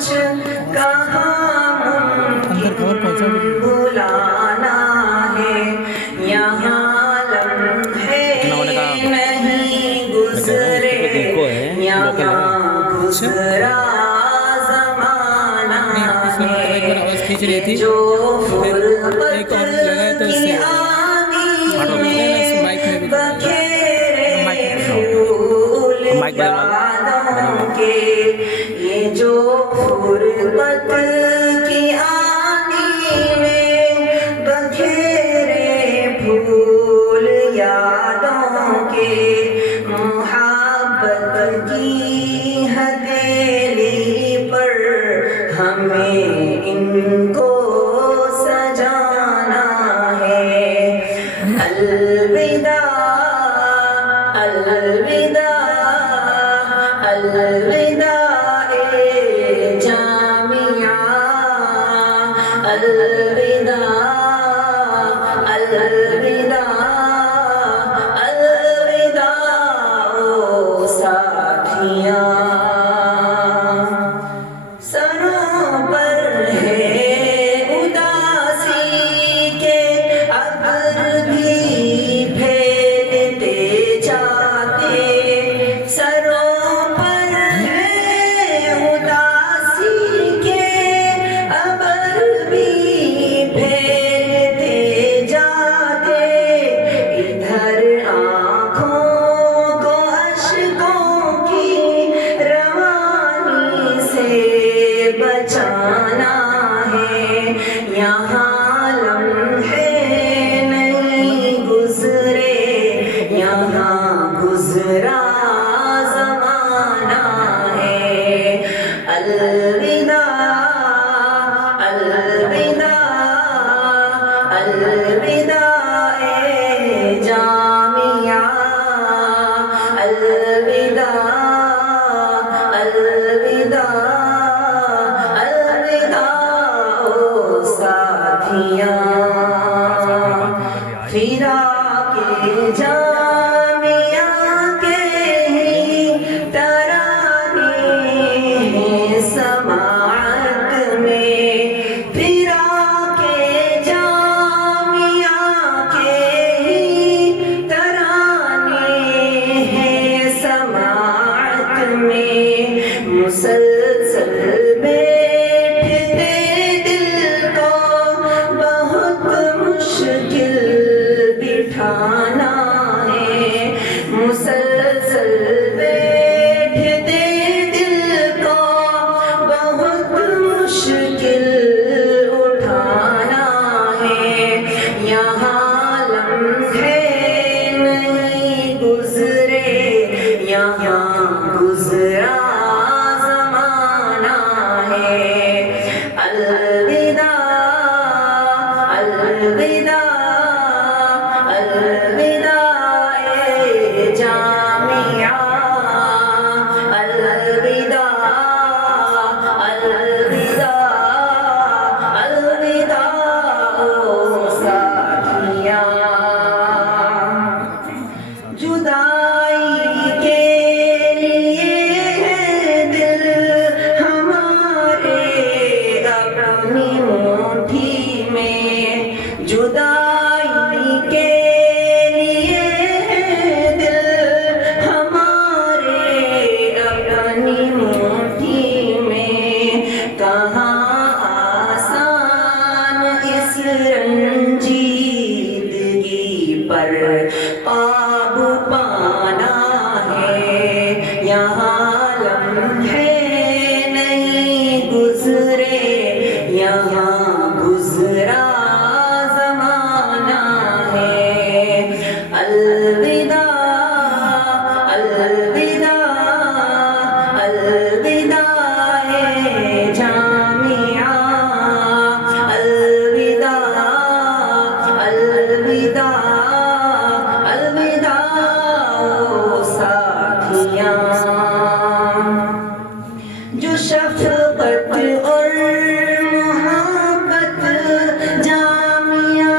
कुछ कहाँ मुमकिन बुलाना है, यहाँ लम्हे नहीं गुजरे, यहाँ गुजरा जमाना है। जो फुर्सत की आनी में बखेरे फूल यादों के, ये जो फुर्सत की आनी में बखेरे फूल यादों के, मोहब्बत की हथेली पर हमें इनको सजाना है। अलविदा अलविदा अलविदा ए जामिया, अलविदा अलविदा अलविदा ओ साथिया। सरों पर है उदासी के अब्र भी फैलते जाते, सरों पर है उदासी के अब्र भी फैलते जाते, इधर आँखों को अश्कों की रवानी से बचाना है, यहाँ लम्हे नहीं गुजरे, यहाँ गुजरा जमाना है। अलविदा अलविदा अलविदा ए जामिया, अलविदा अलविदा अलविदा ओ साथिया। फिराके जामिया के ही तराने हैं समाअत में, फिराके जामिया के ही तराने हैं समाअत में, मुसलसल बैठते दिल को बहुत मुश्किल बिठाना है, मुसलसल बैठते दिल को बहुत मुश्किल उठाना है, यहाँ लम्हे नहीं गुजरे, यहाँ गुजरा जमाना है। अलविदा अलविदा अलविदा ए जामिया, अलविदा अलविदा अलविदा ओ साथिया। जुदाई के लिए है दिल हमारे अपनी मुट्ठी में, जुदाई के लिए है दिल हमारे अपनी मुट्ठी में, कहाँ आसान इस रंजीदगी पर काबू पाना है, यहाँ लम्हे नहीं गुजरे, यहाँ गुजरा जमाना है। अलविदा अलविदा अलविदा ए जामिया, अलविदा अलविदा अलविदा ओ साथिया। जो शफ़क़त और मोहब्बत जामिया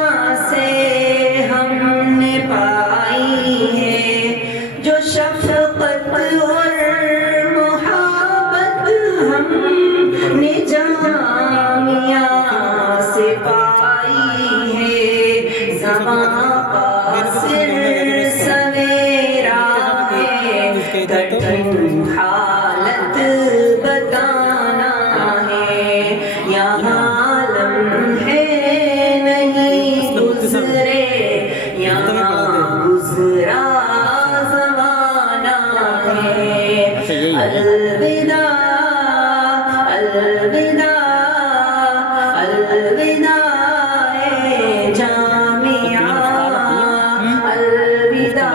से हमने पाई है, जो शफ़क़त और मोहब्बत हम हमने जामिया से पाई है ज़मां कासिर सवेरा है कठिन हालत बताना है यहाँ लम्हे नहीं गुजरे यहाँ गुजरा ज़माना है अलविदा अलविदा अलविदा ए जामिया अलविदा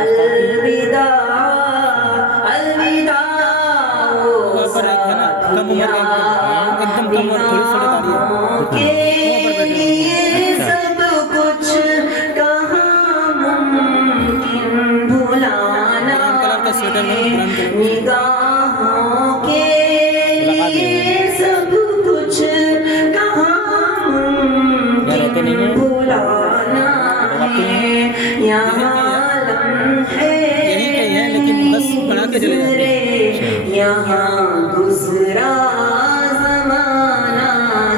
अलविदा अलविदा ओ साथिया के लिए सब कुछ कहाँ मुमकिन भुलाना निगाहों के लिए सब कुछ कहाँ मुमकिन भुलाना है यहाँ लम्हे गुजरे यहाँ गुजरा ज़माना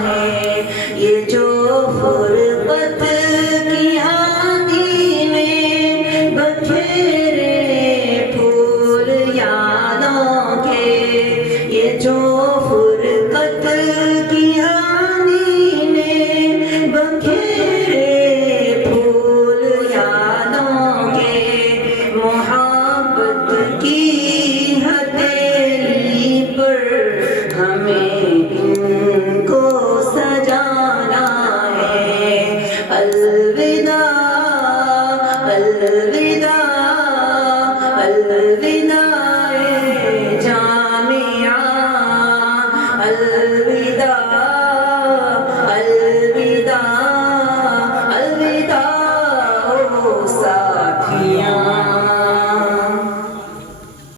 है ये जो फुरक़त की आंधी में बखेरे फूल यादों के ये जो फुरक़त की आंधी में बखेरे फूल यादों के मोहब्बत की हथेली पर हमें इनको सजाना है अलविदा अलविदा